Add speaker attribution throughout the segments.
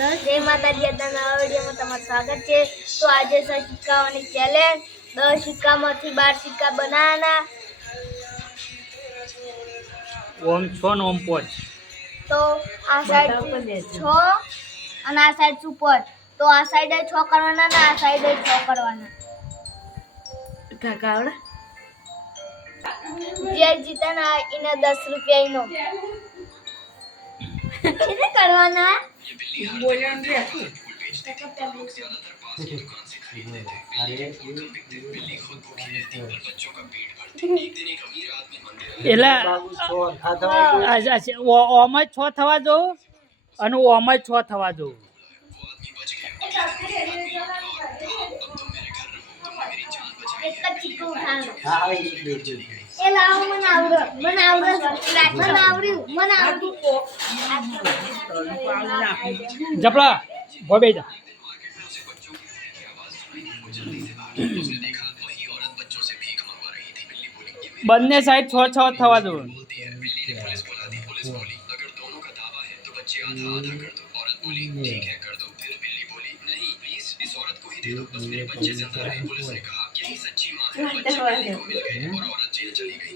Speaker 1: જય
Speaker 2: માતાજી આજના નવા વિડીયોમાં તમારું સ્વાગત છે. તો આજે છે સિક્કાઓની ચેલેન્જ દસ સિક્કામાંથી બાર સિક્કા બનાવવાના
Speaker 3: ઓમ છ ને ઓમ પોચ.
Speaker 2: તો આ સાઈડ છ અને આ સાઈડ સુપર તો આ સાઈડે છ કરવાના ને આ સાઈડે છ કરવાના. જે જીતે ને એને દસ રૂપિયા એનો કરવાના?
Speaker 4: એટલે
Speaker 3: ઓમ જ છ થવા દઉં અને ઓમ જ છ થવા
Speaker 2: સિક્કો
Speaker 4: ઉઠાવવાનો
Speaker 2: એ લાવો મને આવડે મને આવડે મને આવડ્યું મને આવડ્યું
Speaker 3: જપડા ભોય બેજા બંને સાઈડ છ છ થવા
Speaker 5: जेल चली गई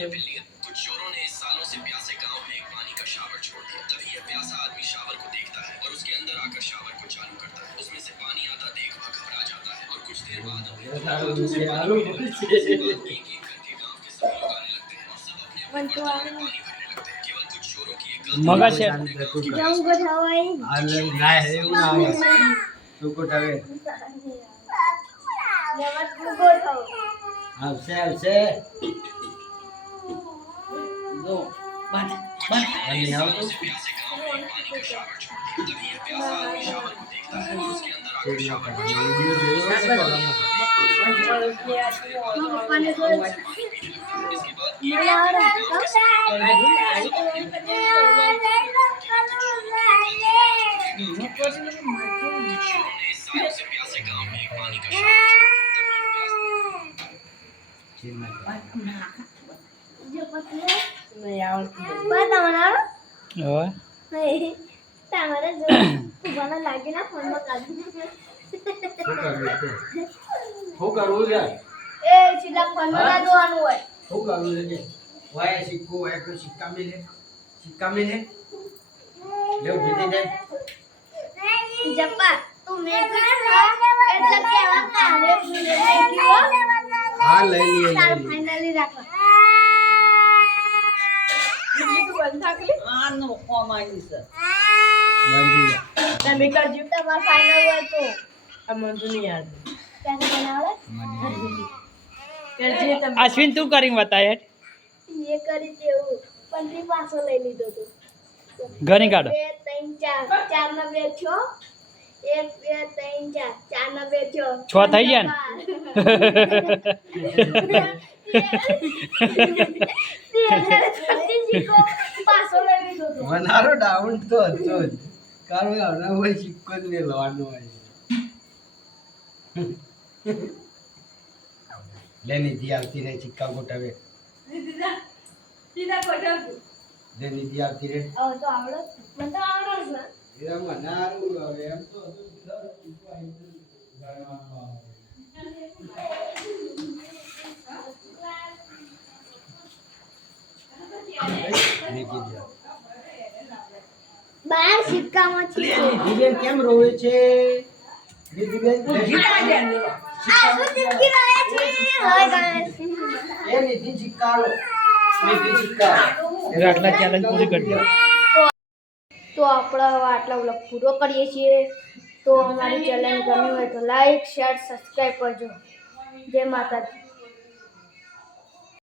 Speaker 6: ये बिल्ली
Speaker 5: कुछ चोरों ने सालों से प्यासे गाँव में एक पानी का शावर छोड़ दिया। तभी यह प्यासा आदमी शावर को देखता है और उसके अंदर आकर शावर को चालू करता है। उसमें से पानी आता देख वह घबरा जाता है और कुछ देर बाद मगा शेर
Speaker 4: तू को ठावे
Speaker 2: जब को ठावे
Speaker 4: આવશે
Speaker 6: ફોનમાં ના જોવાનું હોય શું કરવું છે.
Speaker 4: વાય સિક્કો વાય કોઈ સિક્કા મિલે સિક્કા મિલે
Speaker 2: જપ્પા તું મેં એટલે કેવા કાલે ભૂલે ગયો
Speaker 4: હા લઈ લઈએ ચાલ લઈ લઈએ.
Speaker 2: ફાઇનલી રાખો.
Speaker 4: બાંધી જા.
Speaker 2: તમારે ફાઇનલ હોય તો. ક્યારે બનાવે?
Speaker 6: અશ્વિન
Speaker 3: તું કરીને બતાય એ
Speaker 2: કરી દેવું. પણ પાસો લઈ લીધો તો. ઘણી કાઢો. બે ત્રણ ચાર. ચાર ના બે છ એક બે ત્રણ ચાર. ચાર ના બે છ છ થઈ ગયા ને?
Speaker 4: વનારો ડાઉન તો હતો જ. કારણ કે હવે હોય સિક્કો જ મેળવાનો હોય. લે નિધિ આવતી રહે સિક્કા ગોઠવે. લે નિધિ આવતી રહે.
Speaker 2: તો બાર સિક્કામાં છે. નિધિબેન
Speaker 4: કેમ રોવે છે? નિધિબેન આ શું ચીપકી
Speaker 2: છે. હવે ગણેશ
Speaker 4: એ નિધિ સિક્કા લો નિધિ સિક્કા આટલા ચેલેન્જ પૂરી કરી
Speaker 2: તો આપણે હવે આટલા વ્લોગ પૂરો કરીએ છીએ. તો અમારી ચેનલ ગમી હોય તો લાઈક શેર સબસ્ક્રાઈબ કરજો. જય માતાજી.